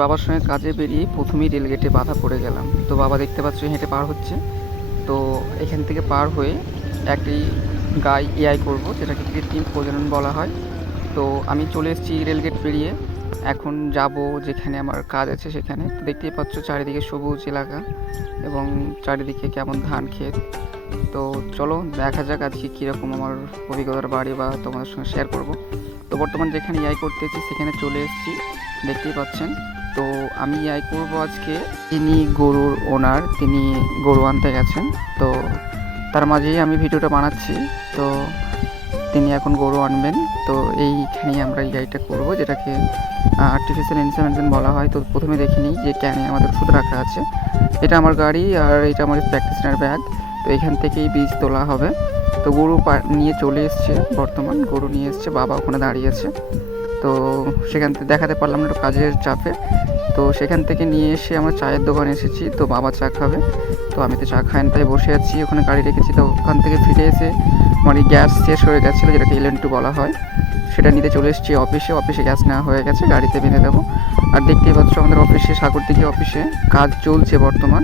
বাবার সঙ্গে কাজে বেরিয়ে প্রথমেই রেলগেটে বাধা পড়ে গেলাম। তো বাবা দেখতে পাচ্ছ হেঁটে পার হচ্ছে। তো এখান থেকে পার হয়ে একটি গাই এআই করব, যেটাকে কৃত্রিম প্রজনন বলা হয়। তো আমি চলে এসেছি রেলগেট পেরিয়ে। এখন যাব যেখানে আমার কাজ আছে সেখানে। তো দেখতেই পাচ্ছ চারিদিকে সবুজ এলাকা এবং চারিদিকে কেমন ধান ক্ষেত। তো চলো দেখা যাক আজকে কীরকম আমার অভিজ্ঞতার বাড়ি বা তোমাদের সঙ্গে শেয়ার করব। তো বর্তমান যেখানে এআই করতে এসেছি সেখানে চলে এসেছি, দেখতেই পাচ্ছেন। তো আমি এআই করব আজকে। যিনি গরুর ওনার, তিনি গরু আনতে গেছেন। তো তার মাঝেই আমি ভিডিওটা বানাচ্ছি। তো তিনি এখন গরু আনবেন। তো এইখানেই আমরা এআইটা করব, যেটাকে আর্টিফিশিয়াল ইন্টেলিজেন্স বলা হয়। তো প্রথমে দেখে নিই যে ক্যানে আমাদের ওষুধ রাখা আছে। এটা আমার গাড়ি আর এটা আমার প্র্যাকটিশনার ব্যাগ। তো এখান থেকেই বীজ তোলা হবে। তো গরু নিয়ে চলে এসছে, বর্তমান গরু নিয়ে এসছে, বাবা ওখানে দাঁড়িয়ে আছে। তো সেখান থেকে দেখাতে পারলাম না, একটু কাজের চাপে। তো সেখান থেকে নিয়ে এসে আমরা চায়ের দোকানে এসেছি। তো বাবা চা খাবে, তো আমি তো চা খাই না, তাই বসে আছি। ওখানে গাড়ি রেখেছি। তো ওখান থেকে ফিরে এসে আমার এই গ্যাস শেষ হয়ে গেছিলো, যেটাকে LN2 বলা হয়, সেটা নিতে চলে এসেছি অফিসে গ্যাস নেওয়া হয়ে গেছে, গাড়িতে বেঁধে দেবো। আর দেখতেই পাচ্ছ আমাদের অফিসে, সাগরদিঘি অফিসে কাজ চলছে বর্তমান।